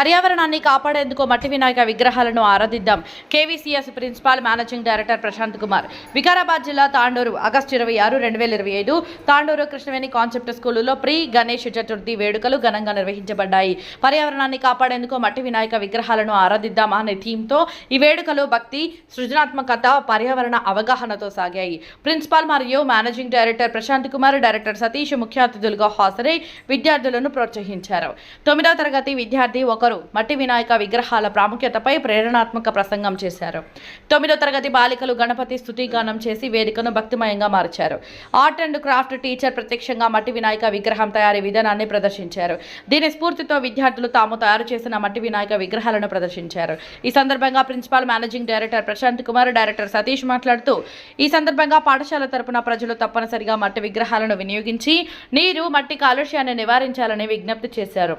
పర్యావరణాన్ని కాపాడేందుకు మట్టి వినాయక విగ్రహాలను ఆరాధిద్దాం. KVCS principal managing director Prashanth Kumar. Vikarabad జిల్లా తాండూరు ఆగస్టు ఇరవై ఆరు రెండు వేల ఇరవై ఐదు తాండూరు కృష్ణవేణి కాన్సెప్ట్ స్కూలులో ప్రీ గణేష్ చతుర్థి వేడుకలు ఘనంగా నిర్వహించబడ్డాయి. పర్యావరణాన్ని కాపాడేందుకు మట్టి వినాయక విగ్రహాలను ఆరాధిద్దాం అనే థీమ్తో ఈ వేడుకలు భక్తి సృజనాత్మకత పర్యావరణ అవగాహనతో సాగాయి. ప్రిన్సిపాల్ మరియు managing director Prashanth Kumar director Satish ముఖ్య అతిథులుగా హాజరై విద్యార్థులను ప్రోత్సహించారు. తొమ్మిదవ తరగతి విద్యార్థి ఒకరు మట్టి వినాయక విగ్రహాల ప్రాముఖ్యతపై ప్రేరణాత్మక ప్రసంగం చేశారు. తొమ్మిదవ తరగతి బాలికలు గణపతి స్తుతిగానం చేసి వేదికను భక్తిమయంగా మార్చారు. ఆర్ట్ అండ్ క్రాఫ్ట్ టీచర్ ప్రత్యక్షంగా మట్టి వినాయక విగ్రహం తయారీ విధానాన్ని ప్రదర్శించారు. దీని స్ఫూర్తితో విద్యార్థులు తాము తయారు చేసిన మట్టి వినాయక విగ్రహాలను ప్రదర్శించారు. ఈ సందర్భంగా principal managing director Prashanth Kumar director Satish మాట్లాడుతూ ఈ సందర్భంగా పాఠశాల తరపున ప్రజలు తప్పనిసరిగా మట్టి విగ్రహాలను వినియోగించి నీరు మట్టి కాలుష్యాన్ని నివారించాలని విజ్ఞప్తి చేశారు.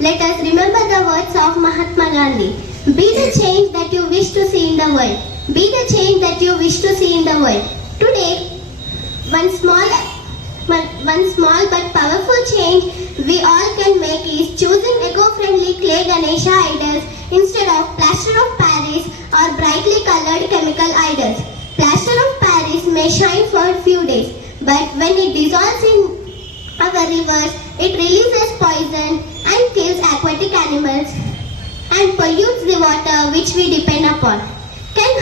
let us remember the words of Mahatma Gandhi. Be the change that you wish to see in the world. Be the change that you wish to see in the world. Today, one small one, small but powerful change we all can make is choosing eco-friendly clay Ganesha idols instead of plaster of Paris or brightly colored chemical idols. Plaster of Paris may shine for a few days, but when it dissolves in our rivers, it releases poison and kills aquatic animals and pollutes the water which we depend upon. Can,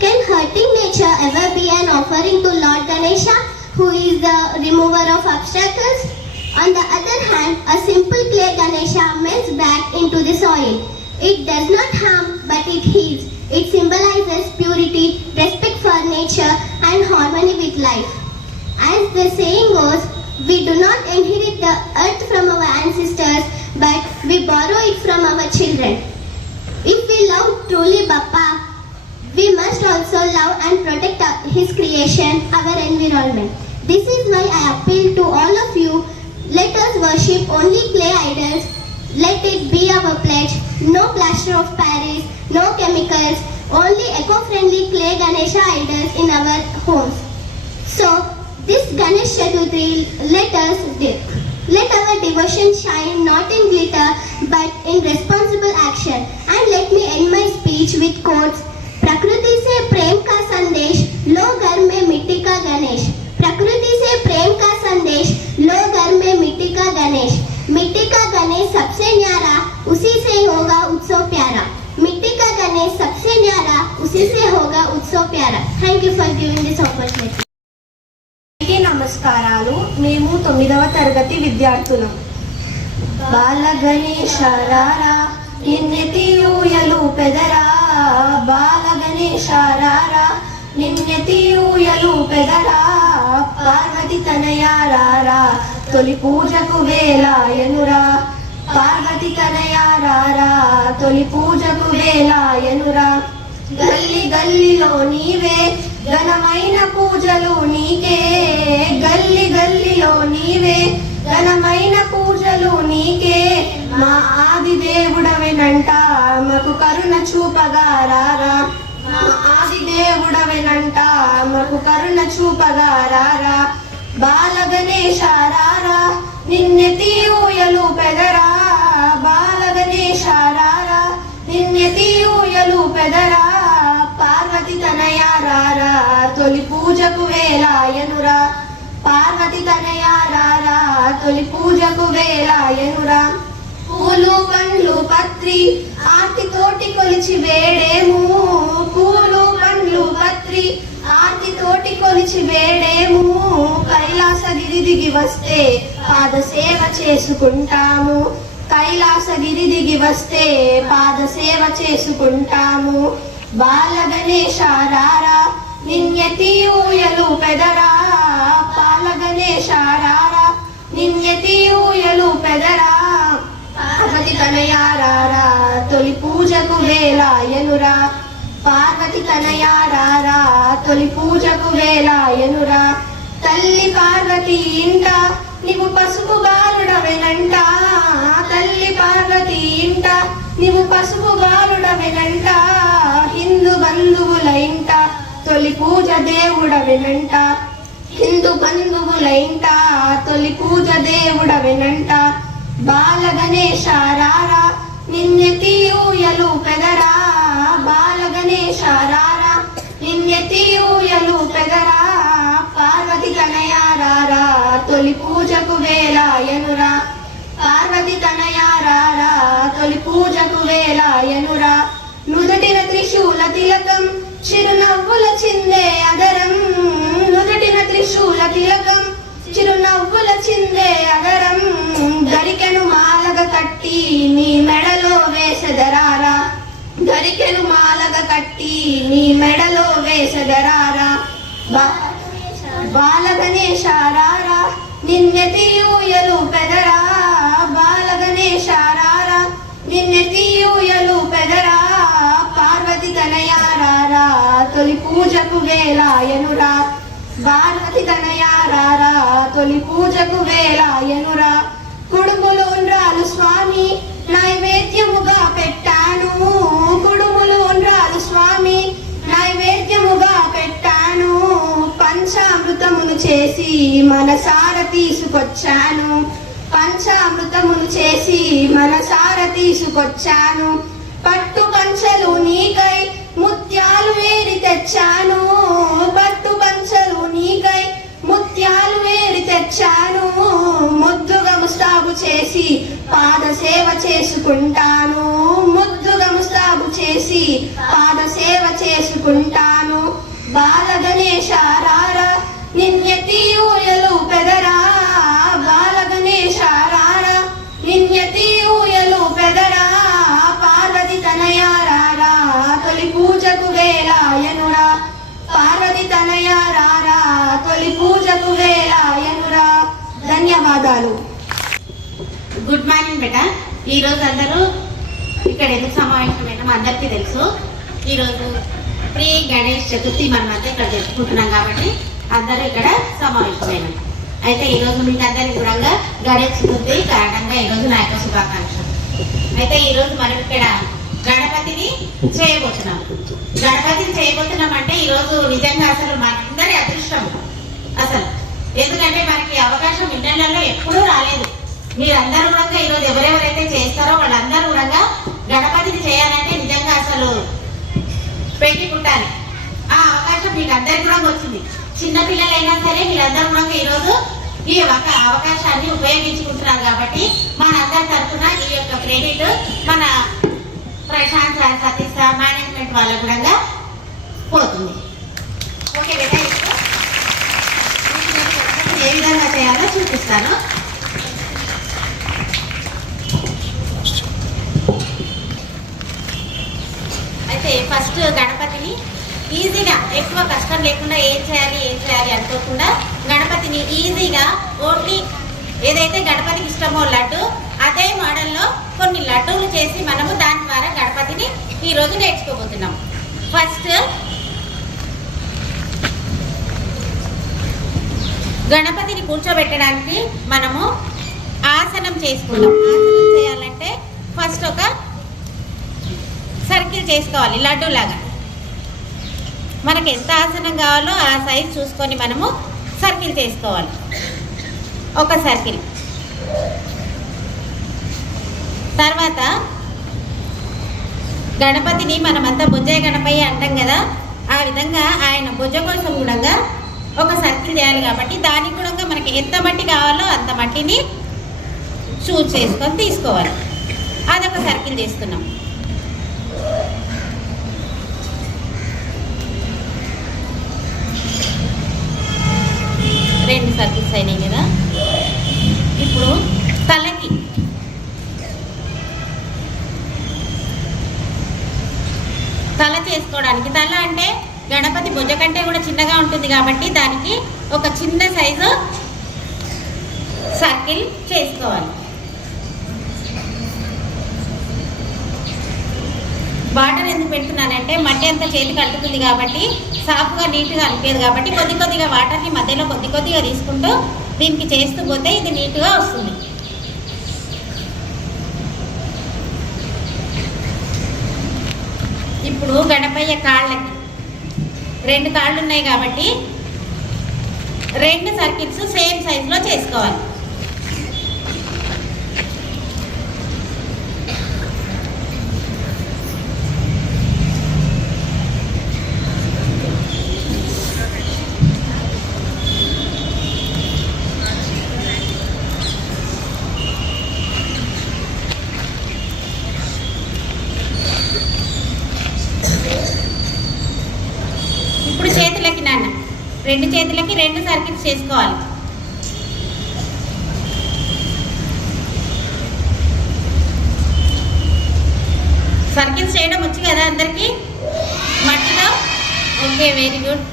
can hurting nature ever be an offering to Lord Ganesha, who is the remover of obstacles? On the other hand, a simple clay Ganesha melts back into the soil. It does not harm, but it heals. It symbolizes purity, respect for nature, and harmony with life. As the saying goes, we do not inherit the earth from our ancestors, but we borrow it from our children. If we love truly Bappa, we must also love and protect his creation, our environment. This is why I appeal to all of you, let us worship only clay idols. Let it be our pledge. No plaster of Paris, no chemicals, only eco-friendly clay Ganesha idols in our homes. So, this Ganesh Chaturthi let us dip. let our devotion shine not in glitter but in responsible action. And let me end my speech with quotes. Prakriti se prem ka sandesh గణేశారారా నిన్నెతి తీయూయలు పెదరా బాల గణేశారారా నిన్నె తీయూయలు పెదరా పార్వతి తనయారారా తొలి పూజకు వేలాయనురా పార్వతి తనయారారా తొలి పూజకు వేలాయనురా. గల్లి గల్లిలో నీవే ఘనమైన పూజలు నీకే గల్లి గల్లిలో నీవే ఘనమైన పూజలు మా ఆది దేవుడవెనంట మాకు కరుణ చూపగారారా. మా ఆది దేవుడవెనంట మాకు కరుణ చూపగారారా. బాల గణేశారారా నిన్నెతి ఊయలు పెదరా. బాల గణేశారారా నిన్నెతి ఊయలు పెదరా. పార్వతి తనయారారా తొలి పూజకు వేలాయనురా. పార్వతి తనయారారా తొలి పూజకు వేలాయనురా. పూలు పండ్లు పత్రి ఆర్తి తోటి కొలిచి వేడేము. పూలు పండ్లు పత్రి ఆర్తి తోటి కొలిచి వేడేము. కైలాసగిరి దిగి వస్తే పాద సేవ చేసుకుంటాము. కైలాసగిరి దిగి వస్తే పాద సేవ చేసుకుంటాము. బాల గణేశారారా నిన్యతి ఊయలు పెదరా. బాల గణేశారారా నిన్యతి ఊయలు పెదరా. పార్వతి తనయారారా తొలి పూజకు వేలాయనురా. పార్వతి తనయారారా తొలి పూజకు వేలాయనురా. తల్లి పార్వతి ఇంట నీవు పసుపు బాలుడవెనంట. తల్లి పార్వతి ఇంట నీవు పసుపు బాలుడవెనంట. హిందూ బంధువుల ఇంట తొలి పూజ దేవుడవెనంట. హిందూ బంధువుల ఇంట తొలి పూజ దేవుడవెనంట. బాల గణేశారారా నిన్నెతి ఊయలు పెదరా. బాల గణేశారారా నిన్నెతి ఊయలు పెదరా. పార్వతి తనయారారా తొలి పూజకు వేలాయనురా. పార్వతి తనయారారా తొలి పూజకు వేలాయనురా. నుదటిన త్రిశూల తిలకం చిరునవ్వుల చిందే అదరం నుదటిన త్రిశూల తిలకం చిరునవ్వుల చిందే అదరం గరికెను మాలగ కట్టి నీ మెడలో వేసెదరారా గరికెను మాలగ కట్టి నీ మెడలో వేసెదరారా బా- బాల పెదరా. బాల గణేశారారా పెదరా. పార్వతి తనయారారా తొలి పూజకు వేలాయనురా. పార్వతి తనయారారా తొలి పూజకు వేలాయనురా. స్వామి నైవేద్యముగా పెట్టాను. కుడుములు ఉండ్రాలు స్వామి నైవేద్యముగా పెట్టాను. పంచామృతమును చేసి మనసార తీసుకొచ్చాను. పంచామృతమును చేసి మనసార తీసుకొచ్చాను. పట్టు పంచలు నీకై ముత్యాలు వేరి తెచ్చాను. పట్టు పంచలు నీకై ముత్యాలు వేరి తెచ్చాను. చేసి పాద సేవ చేసుకుంటాను. ముద్దుగా ముస్తాబు చేసి పాద సేవ చేసుకుంటాను. బాల గణేశారారా నిన్యతి ఊయలు పెదరా. బాల గణేశారారా నిన్యతి ఊయలు పెదరా. పార్వతి తనయారారా తొలి పూజకు వేలాయనురా. పార్వతి తనయారారా తొలి పూజకు వేలాయనురా. ధన్యవాదాలు. గుడ్ మార్నింగ్ బేట. ఈరోజు అందరూ ఇక్కడ ఎందుకు సమావేశం సమావేశమైన అందరికీ తెలుసు. ఈరోజు ప్రీ గణేష్ చతుర్థి మనం అంతా ఇక్కడ జరుపుకుంటున్నాం కాబట్టి అందరూ ఇక్కడ సమావేశమైనాం అయితే ఈరోజు మీకు అందరికీ కూడా గణేష్ చతుర్థి కారణంగా ఈరోజు నా యొక్క శుభాకాంక్షలు. అయితే ఈరోజు మనం ఇక్కడ గణపతిని చేయబోతున్నాం. గణపతిని చేయబోతున్నాం అంటే ఈరోజు నిజంగా అసలు మనందరి అదృష్టం అసలు. ఎందుకంటే మనకి అవకాశం ఇళ్ళలో ఎప్పుడూ రాలేదు. మీరందరూ కూడా ఈరోజు ఎవరెవరైతే చేస్తారో వాళ్ళందరూ కూడా గణపతిని చేయాలంటే నిజంగా అసలు పెట్టి పుట్టాలి ఆ అవకాశం మీకు అందరికి కూడా వచ్చింది. చిన్నపిల్లలైనా సరే మీరందరూ కూడా ఈరోజు ఈ ఒక అవకాశాన్ని ఉపయోగించుకుంటున్నారు కాబట్టి మనందరి తరఫున ఈ యొక్క క్రెడిట్ మన ప్రశాంత్ రాజ్ సతీష్ మేనేజ్మెంట్ వాళ్ళకు కూడా పోతుంది. ఓకే బేటా ఏ విధంగా చేయాలో చూపిస్తాను. ఫస్ట్ గణపతిని ఈజీగా ఎక్కువ కష్టం లేకుండా ఏం చేయాలి ఏం చేయాలి అనుకోకుండా గణపతిని ఈజీగా ఓన్లీ ఏదైతే గణపతికి ఇష్టమో లడ్డు అదే మోడల్లో కొన్ని లడ్డూలు చేసి మనము దాని ద్వారా గణపతిని ఈరోజు నేర్చుకోబోతున్నాం. ఫస్ట్ గణపతిని కూర్చోబెట్టడానికి మనము ఆసనం చేసుకుందాం. ఆసనం చేయాలంటే ఫస్ట్ ఒక సర్కిల్ చేసుకోవాలి లడ్డూలాగా. మనకి ఎంత ఆసనం కావాలో ఆ సైజ్ చూసుకొని మనము సర్కిల్ చేసుకోవాలి. ఒక సర్కిల్. తర్వాత గణపతిని మనమంతా భుజయ గణపయ్య అంటాం కదా ఆ విధంగా ఆయన భుజ కోసం కూడా ఒక సర్కిల్ చేయాలి కాబట్టి దానికి కూడా మనకి ఎంత మట్టి కావాలో అంత మట్టిని చూస్ చేసుకొని తీసుకోవాలి. అదొక సర్కిల్ చేస్తున్నాం. రెండు సర్కిల్స్ అయినాయి కదా. ఇప్పుడు తలకి. తల చేసుకోవడానికి. తల అంటే గణపతి భుజ కంటే కూడా చిన్నగా ఉంటుంది కాబట్టి దానికి ఒక చిన్న సైజు సర్కిల్ చేసుకోవాలి. వాటర్ ఎందుకు పెడుతున్నానంటే మట్టి అంతా చేతికి అంటుతుంది కాబట్టి సాఫ్గా నీట్గా అనిపించదు కాబట్టి కొద్ది కొద్దిగా వాటర్ని మధ్యలో కొద్ది కొద్దిగా తీసుకుంటూ దీనికి చేస్తూ పోతే ఇది నీట్గా వస్తుంది. ఇప్పుడు గడపయ్య కాళ్ళకి. రెండు కాళ్ళు ఉన్నాయి కాబట్టి రెండు సర్కిల్స్ సేమ్ సైజులో చేసుకోవాలి ఇప్పుడు చేతులకి నాన్న రెండు సర్కిల్స్ చేసుకోవాలి. సర్కిల్స్ చేయడం వచ్చు కదా అందరికీ? మట్టిలో? ఓకే వెరీ గుడ్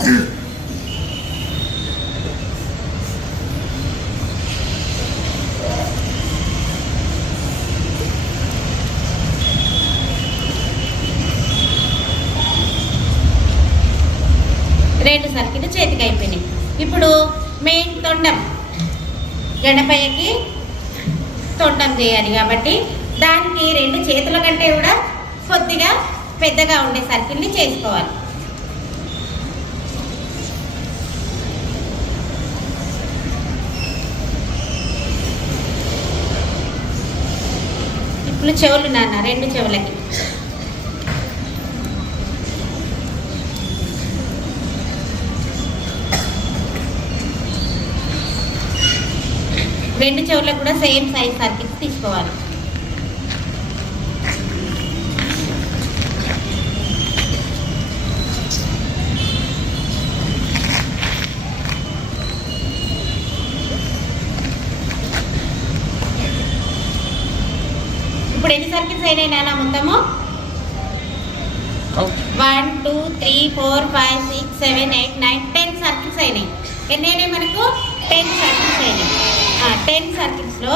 రెండు సర్కిల్ చేతికి అయిపోయినాయి ఇప్పుడు మెయిన్ తొండం. గణపయ్యకి తొండం చేయాలి కాబట్టి దానికి రెండు చేతుల కంటే కూడా కొద్దిగా పెద్దగా ఉండే సర్కిల్ని చేసుకోవాలి. ఇప్పుడు చెవులు నాన్న రెండు చెవులకి. రెండు చెవులకు కూడా సేమ్ సైజ్ సర్కిల్స్ తీసుకోవాలి. ఇప్పుడు ఎన్ని సర్కిల్స్ అయినాయి నాన్న మొత్తము? One two three four five six seven eight nine ten circles అయినాయి. ఎన్ని అయినాయి మనకు? టెన్ సర్కిల్స్ అయినాయి. టెన్ సర్కిల్స్లో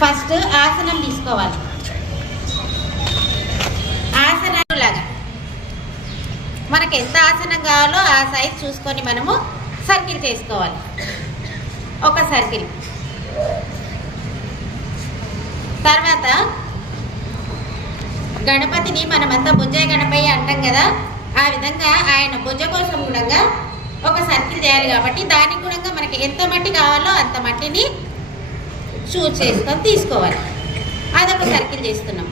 ఫస్ట్ ఆసనం తీసుకోవాలి. ఆసనం లాగా. మనకు ఎంత ఆసనం కావాలో ఆ సైజ్ చూసుకొని మనము సర్కిల్ చేసుకోవాలి. ఒక సర్కిల్ తర్వాత గణపతిని మనమంతా భుజ గణపయ్య అంటాం కదా ఆ విధంగా ఆయన భుజ కోసం కూడా ఒక సర్కిల్ చేయాలి కాబట్టి దానికి కూడా మనకి ఎంత మట్టి కావాలో అంత మట్టిని చూజ్ చేసుకొని తీసుకోవాలి. అదొక సర్కిల్ చేస్తున్నాం.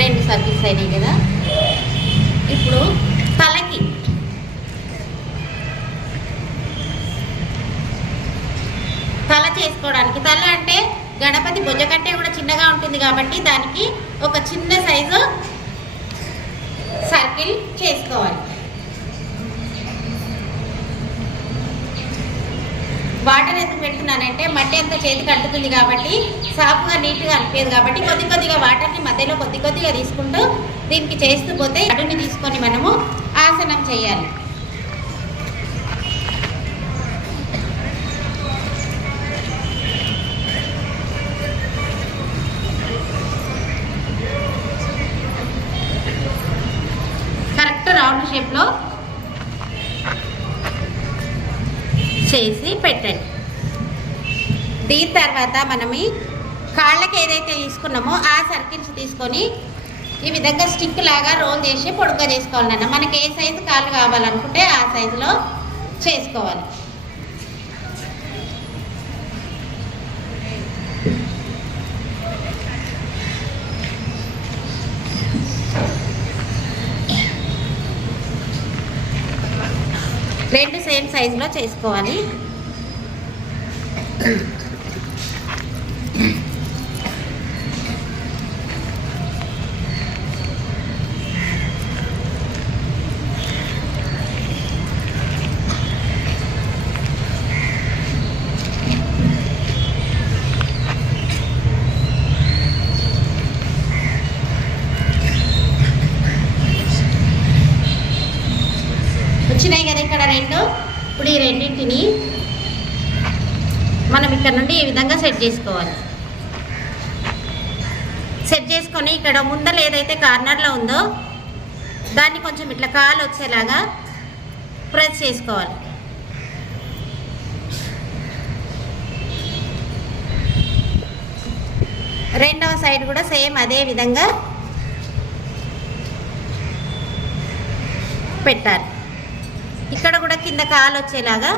రెండు సర్కిల్స్ అయినాయి కదా. ఇప్పుడు తలకి. తల చేసుకోవడానికి తల అంటే గణపతి భుజ కంటే కూడా చిన్నగా ఉంటుంది కాబట్టి దానికి ఒక చిన్న సైజు సర్కిల్ చేసుకోవాలి వాటర్ ఎందుకు పెడుతున్నానంటే మట్టి అంతా చేతికి అంటుతుంది కాబట్టి సాఫ్గా నీట్గా అనిపేది కాబట్టి కొద్ది కొద్దిగా వాటర్ని మధ్యలో కొద్ది కొద్దిగా తీసుకుంటూ దీనికి చేస్తూ పోతే అడుని తీసుకొని మనము ఆసనం చేయాలి. కరెక్ట్ రౌండ్ షేప్లో చేసి పెట్టండి. దీని తర్వాత మనమి కాళ్ళకి ఏదైతే తీసుకున్నామో ఆ సర్కిల్స్ తీసుకొని ఈ విధంగా స్టిక్ లాగా రోల్ చేసి పొడుగ్గా చేసుకోవాలన్న మనకి ఏ సైజు కాళ్ళు కావాలనుకుంటే ఆ సైజులో చేసుకోవాలి. రెండు సేమ్ సైజులో చేసుకోవాలి వచ్చినాయి కదా ఇక్కడ రెండు ఇప్పుడు ఈ రెండింటిని మనం ఇక్కడ నుండి ఈ విధంగా సెట్ చేసుకోవాలి. సెట్ చేసుకొని ఇక్కడ ముందర ఏదైతే కార్నర్లో ఉందో దాన్ని కొంచెం ఇట్లా కాలు వచ్చేలాగా ప్రెస్ చేసుకోవాలి. రెండవ సైడ్ కూడా సేమ్ అదే విధంగా పెట్టాలి. ఇక్కడ కూడా కింద కాలు వచ్చేలాగా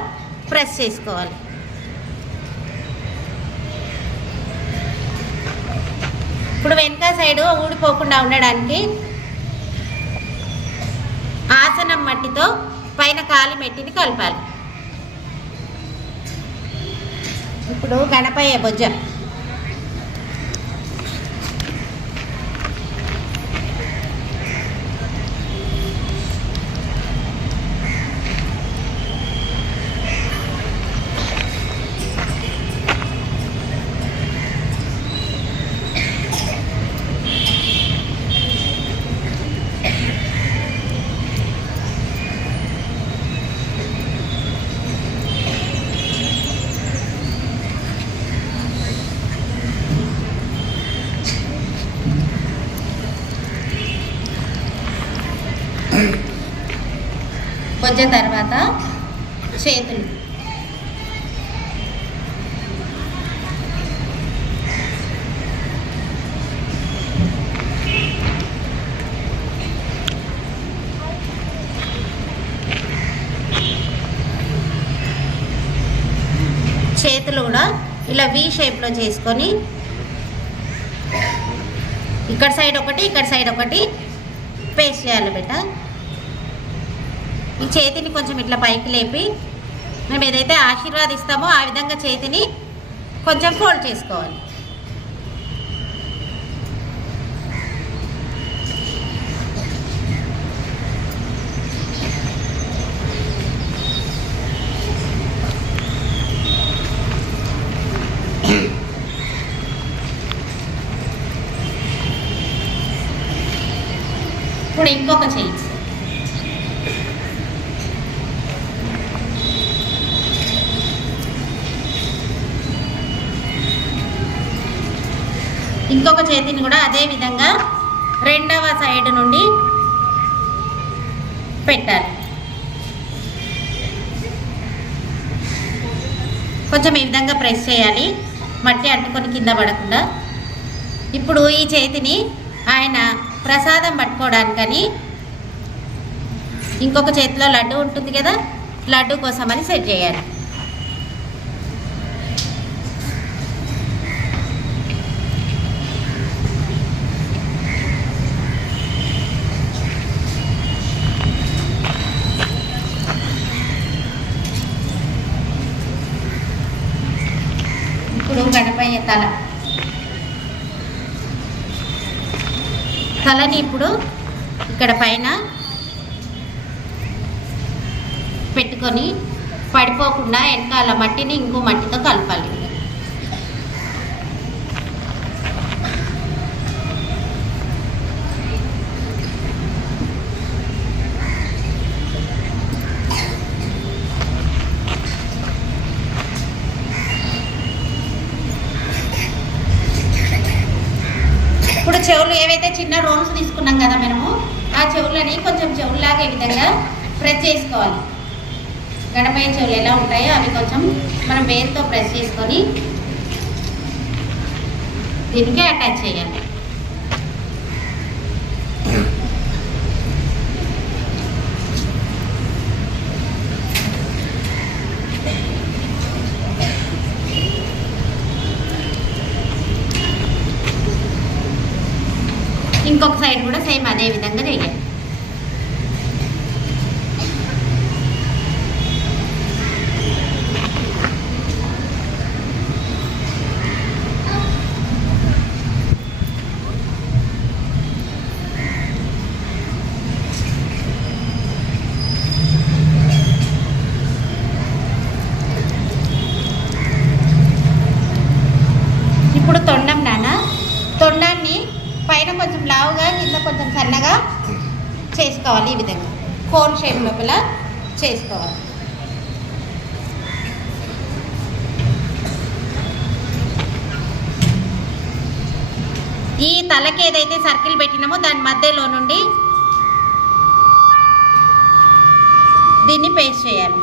ప్రెస్ చేసుకోవాలి. ఇప్పుడు వెనక సైడు ఊడిపోకుండా ఉండడానికి ఆసనం మట్టితో పైన కాలి మెట్టిని కలపాలి. ఇప్పుడు గణపయ్య భుజం. బొజ్జ తర్వాత చేతులు. చేతులు కూడా ఇలా వి షేప్లో చేసుకొని ఇక్కడ సైడ్ ఒకటి ఇక్కడ సైడ్ ఒకటి పేస్ట్ చేయాలి బిడ్డ ఈ చేతిని కొంచెం ఇట్లా పైకి లేపి మేము ఏదైతే ఆశీర్వాదిస్తామో ఆ విధంగా చేతిని కొంచెం ఫోల్డ్ చేసుకోవాలి. ఇప్పుడు ఇంకొక చెయ్యి ఇంకొక చేతిని కూడా అదే విధంగా రెండవ సైడ్ నుండి పెట్టాలి. కొంచెం ఈ విధంగా ప్రెస్ చేయాలి. మట్టి అంటుకొని కింద పడకుండా. ఇప్పుడు ఈ చేతిని ఆయన ప్రసాదం పట్టుకోవడానికని ఇంకొక చేతిలో లడ్డు ఉంటుంది కదా లడ్డు కోసమని సెట్ చేయాలి ఇప్పుడు గణపయ్య తల. తలని ఇప్పుడు ఇక్కడ పైన పెట్టుకొని పడిపోకుండా వెనకాల మట్టిని ఇంకో మట్టితో కలపాలి. ఇప్పుడు చెవులు ఏవైతే చిన్న రోల్స్ తీసుకున్నాం కదా మనము ఆ చెవులని కొంచెం చెవుల్లాగే విధంగా ప్రెస్ చేసుకోవాలి. గణపయ్య చెవులు ఎలా ఉంటాయో అవి కొంచెం మనం వేరుతో ప్రెస్ చేసుకొని దీనికి అటాచ్ చేయాలి. ఇంకొక సైడ్ కూడా సేమ్ అదే విధంగా చేయాలి చేసుకోవాలి ఈ విధంగా. కోన్ షేప్ లోపల చేసుకోవాలి. ఈ తలకి ఏదైతే సర్కిల్ పెట్టినామో దాని మధ్యలో నుండి దీన్ని పేస్ట్ చేయాలి.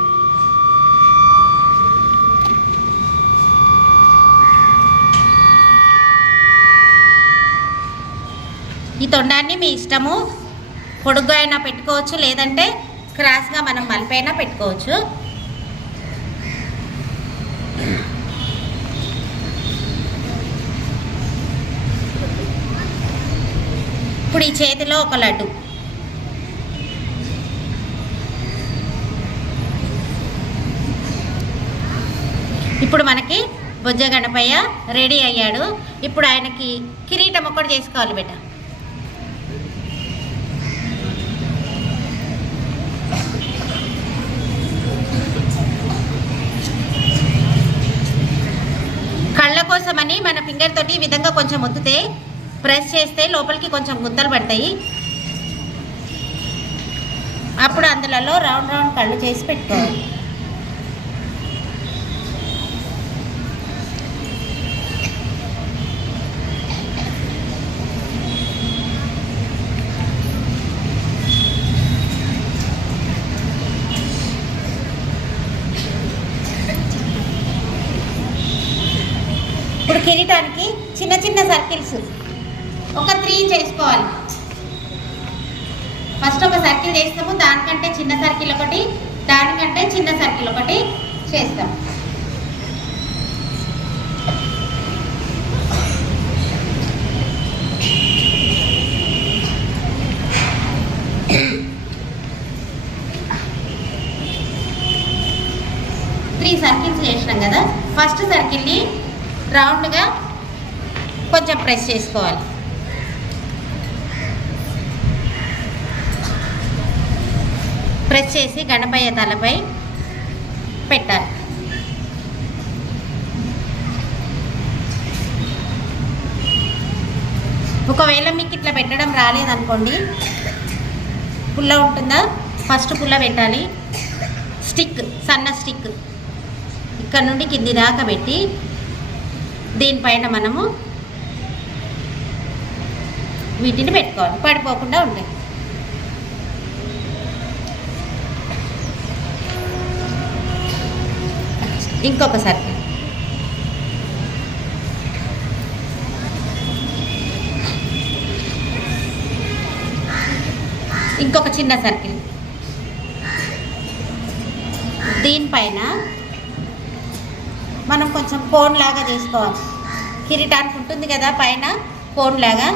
ఈ తొండాన్ని మీ ఇష్టము. పొడుగ్గా అయినా పెట్టుకోవచ్చు లేదంటే క్రాస్గా మనం మలిపైనా పెట్టుకోవచ్చు. ఇప్పుడు ఈ చేతిలో ఒక లడ్డు. ఇప్పుడు మనకి బొజ్జ గణపయ్య రెడీ అయ్యాడు. ఇప్పుడు ఆయనకి కిరీటం ఒకటి చేసుకోవాలి బేట విధంగా కొంచెం ఒత్తితే ప్రెస్ చేస్తే లోపలికి కొంచెం గుంతలు పడతాయి. అప్పుడు అందులో రౌండ్ రౌండ్ కళ్ళు చేసి పెట్టుకోవాలి. ఇప్పుడు కిరీటానికి చిన్న సర్కిల్స్ ఒక త్రీ చేసుకోవాలి. ఫస్ట్ ఒక సర్కిల్ చేస్తాము దానికంటే చిన్న సర్కిల్ ఒకటి దానికంటే చిన్న సర్కిల్ ఒకటి చేస్తాం. త్రీ సర్కిల్స్ చేసినాం కదా. ఫస్ట్ సర్కిల్ని రౌండ్గా కొంచెం ప్రెస్ చేసుకోవాలి. ప్రెస్ చేసి గణపయ్య తలపై పెట్టాలి. ఒకవేళ మీకు ఇట్లా పెట్టడం రాలేదనుకోండి పుల్ల ఉంటుందా? ఫస్ట్ పుల్ల పెట్టాలి. స్టిక్ సన్న స్టిక్. ఇక్కడ నుండి కింది దాకా పెట్టి దీనిపైన మనము వీటిని పెట్టుకోవాలి. పడిపోకుండా ఉంటాయి ఇంకొక సర్కిల్ ఇంకొక చిన్న సర్కిల్. దీనిపైన మనం కొంచెం కోన్ లాగా చేసుకోవాలి కిరీటానికి ఉంటుంది కదా పైన కోన్ లాగా.